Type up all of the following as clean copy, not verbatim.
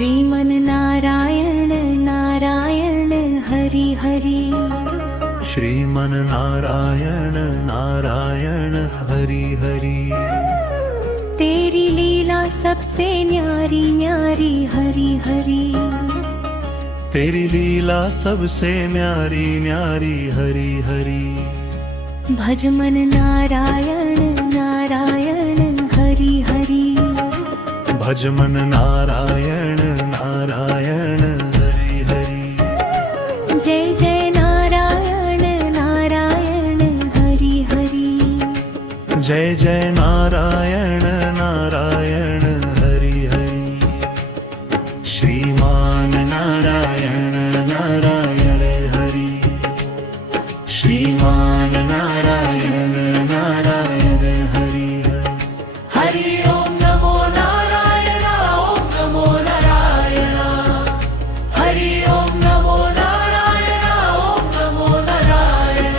श्रीमन नारायण नारायण हरि हरि। श्रीमन नारायण नारायण हरि हरि। तेरी लीला सबसे न्यारी न्यारी हरि हरि। तेरी लीला सबसे न्यारी न्यारी हरि हरि। भज मन नारायण नारायण हरि हरि। भज मन नारायण नारायण हरि हरि। जय जय नारायण नारायण हरि हरि। जय जय नारायण नारायण हरि हरि। श्रीमान नारायण नारायण हरि। श्रीमान नारायण नारायण हरि हरि। हरि ओम नमो नारायण ओम नमो नारायण। हरि ओम नमो नारायण ओम नमो नारायण।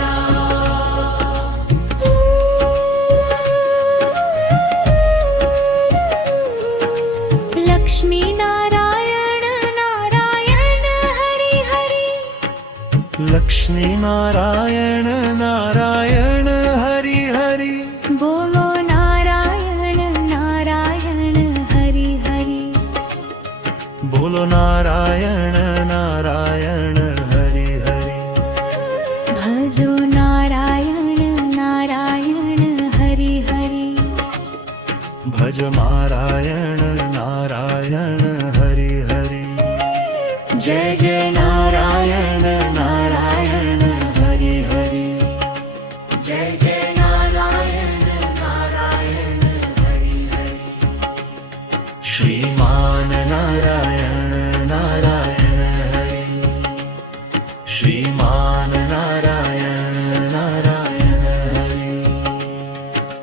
लक्ष्मी नारायण नारायण हरि हरि। लक्ष्मी नारायण नारायण हरि हरि। बोलो नारायण नारायण हरि हरि। बोलो नारायण नारायण हरि हरि। भजो नारायण नारायण हरि हरि। भज नारायण नारायण हरि हरि। जय जय नारायण नारायण हरि हरि। जय जय नारायण नारायण हरि हरि। श्रीमान नारायण नारायण हरि। श्रीमान नारायण नारायण हरि।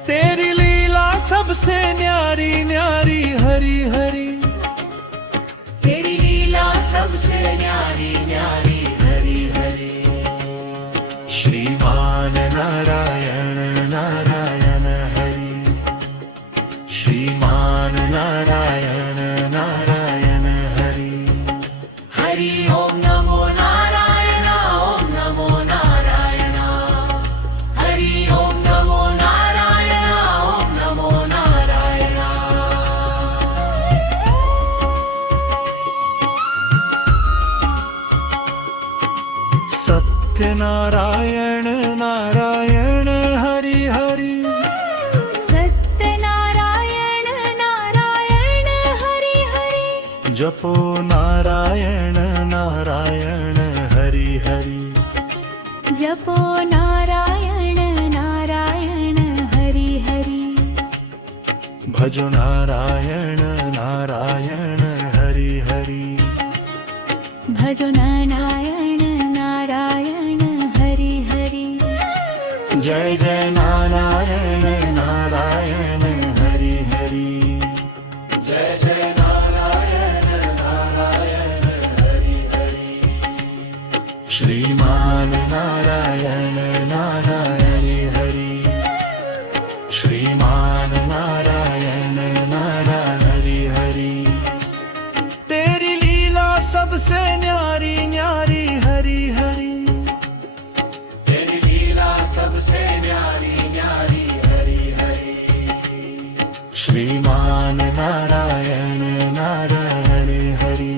तेरी लीला सबसे न्यारी न्यारी हरि हरि। तेरी लीला सबसे न्यारी न्यारी हरि हरि। श्रीमान नारायण नारायण हरि। श्रीमान नारायण नारायण हरि। हरि ओम नमो नारायण ओम नमो नारायण। हरि ओम नमो नारायण ओम नमो नारायण। सत्यनारायण नारायण हरि हरि। सत्यनारायण नारायण हरि हरि। जपो नारायण नारायण हरि हरि। जपो नारायण नारायण हरि हरि। भजो नारायण नारायण हरि हरि। भजो नारायण नारायण हरि हरि। जय जय नारायण नारायण हरि हरि। जय जय नारायण नारायण हरि हरि। श्रीमान नारायण नारायण हरि। श्रीमान नारायण नारायण हरि हरि। तेरी लीला सबसे न्यारी न्यारी हरि हरि। तेरी लीला सबसे न्यारी न्यारी हरि हरि। श्रीमान नारायण नारायण हरि।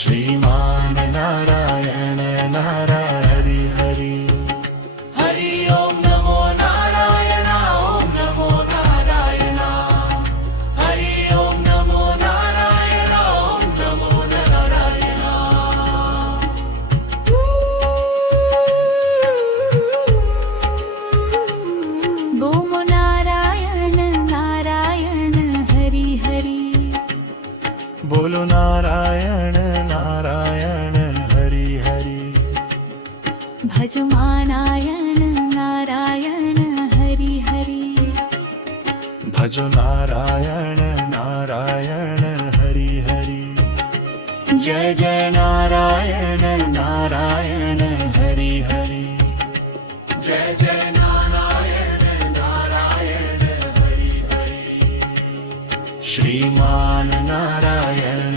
श्रीमान नारायण नारायण हरि। हरि ओम नमो नारायण ओम नमो नारायण। हरि ओम नमो नारायण ओम नमो नारायण। बोलो नारायण नारायण हरि हरि। बोलो नारायण नारायण हरि हरि। भज नारायण नारायण हरि हरि। भजो नारायण नारायण हरि हरि। जय जय नारायण नारायण हरि हरि। जय जय नारायण नारायण हरि हरि। श्रीमान नारायण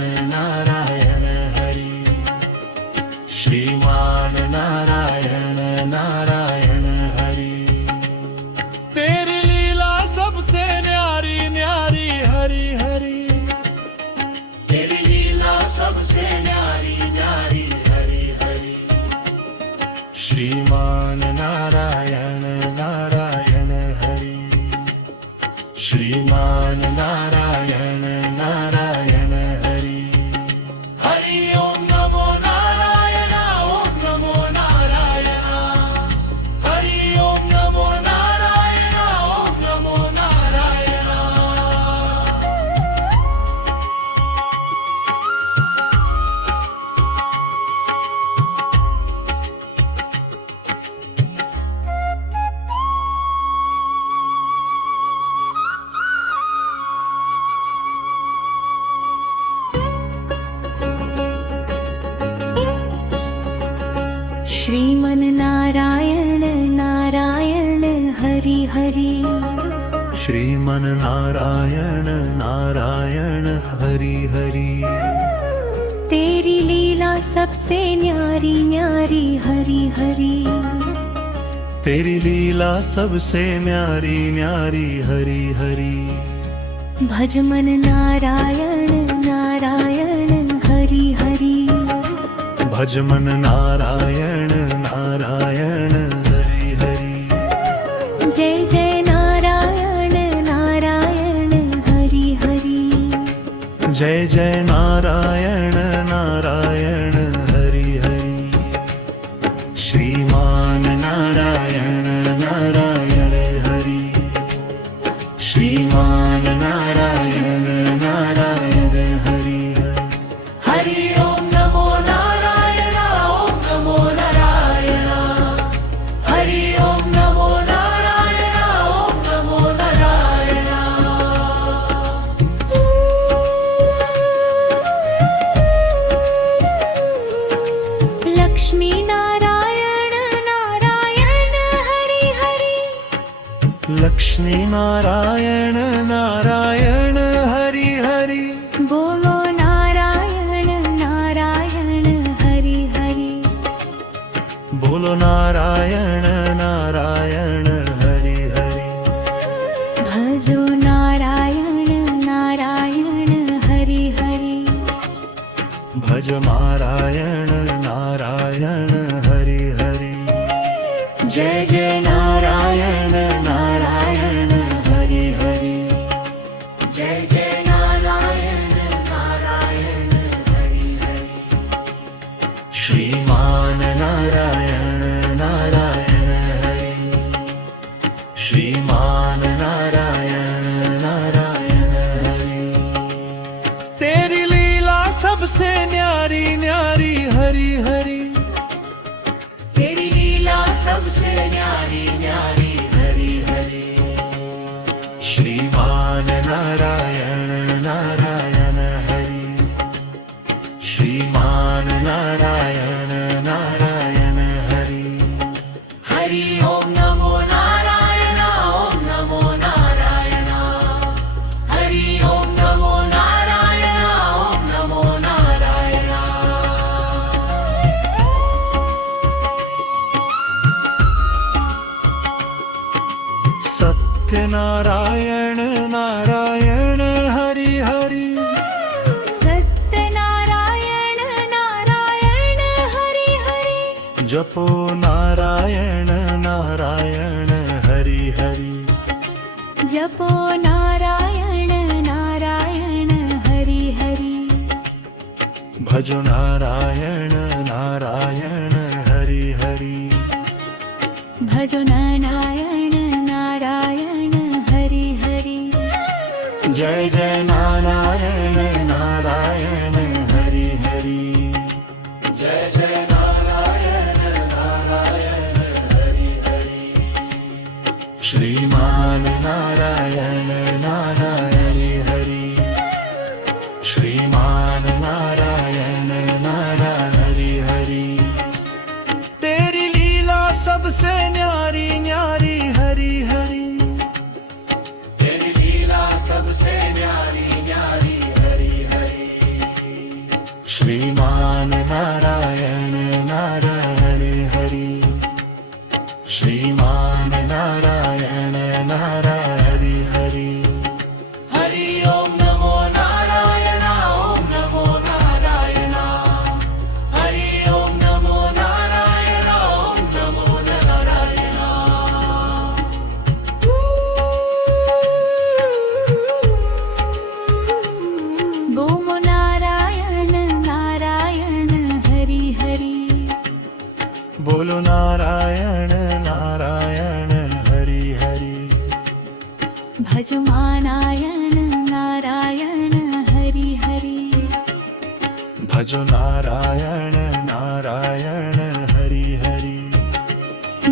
श्रीमन नारायण नारायण हरि हरि श्रीमन नारायण नारायण हरि हरि तेरी लीला सबसे न्यारी न्यारी हरि हरि तेरी लीला सबसे न्यारी न्यारी हरि हरि भज मन नारायण नारायण हरि हरि भज मन नारायण नारायण हरि हरि जय जय नारायण नारायण हरि हरि जय जय नारायण नारायण हरि हरि श्रीमान नारायण नारायण हरि श्रीमान नारायण नारायण हरि हरि ओम नमो नारायण ओम नमो नारायण हरि ओम नमो नारायण ओम नमो नारायण लक्ष्मी नारायण नारायण हरि हरि लक्ष्मी नारायण नारायण हरि हरि बोलो नारायण नारायण हरि हरि बोलो नारायण नारायण हरि हरि भजो नारायण नारायण हरि हरि भज नारायण नारायण हरि हरि जय जय नारायण नारायण हरि हरि जय जय नारायण नारायण हरि हरि श्रीमान नारायण नारायण हरि श्रीमान नारायण नारायण हरि तेरी लीला सबसे न्यारी न्यारी हरि हरि तेरी लीला सबसे न्यारी न्यारी हरि हरि श्रीमान नारायण नारायण हरि श्रीमान नारायण नारायण हरि हरि ओम नमो नारायण ओम नमो नारायण हरि ओम नमो नारायण ओम नमो नारायण सत्यनारायण नारायण हरि हरि सत्यनारायण नारायण हरि हरि जपो नारायण नारायण हरि हरि जपो नारायण नारायण हरि हरि भजो नारायण नारायण हरि हरि भजो नारायण नारायण हरि हरि जय जय नारायण नारायण हरि हरि जय जय नारायण नारायण हरि हरि श्रीमान नारायण नारायण हरि श्रीमान नारायण नारायण हरि तेरी लीला सबसे न्यारी न्यारी हरि हरि तेरी लीला सबसे न्यारी न्यारी हरि हरि श्रीमान नारायण नारायण हरि श्रीमान नारायण नारायण हरि हरि ओम नमो नारायण ओम नमो नारायण हरि ओम नमो नारायण ओम नमो नारायण बोमो नारायण नारायण हरि हरि बोलो नारायण नारायण हरि हरि भज नारायण नारायण हरि हरि भजो नारायण नारायण हरि हरि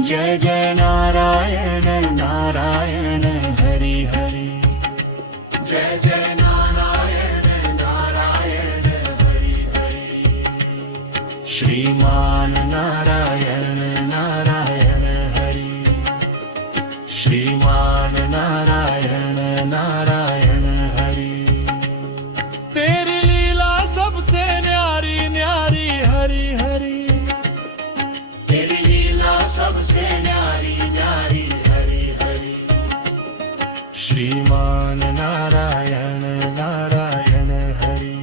जय जय नारायण नारायण हरि हरि जय जय नारायण नारायण हरि हरि श्रीमान नारायण नारायण हरि श्रीमान नारायण नारायण हरि तेरी लीला सबसे न्यारी न्यारी हरि हरि तेरी लीला सबसे न्यारी न्यारी हरि हरि श्रीमान नारायण नारायण हरि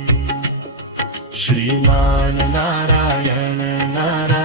श्रीमान नारायण नारायण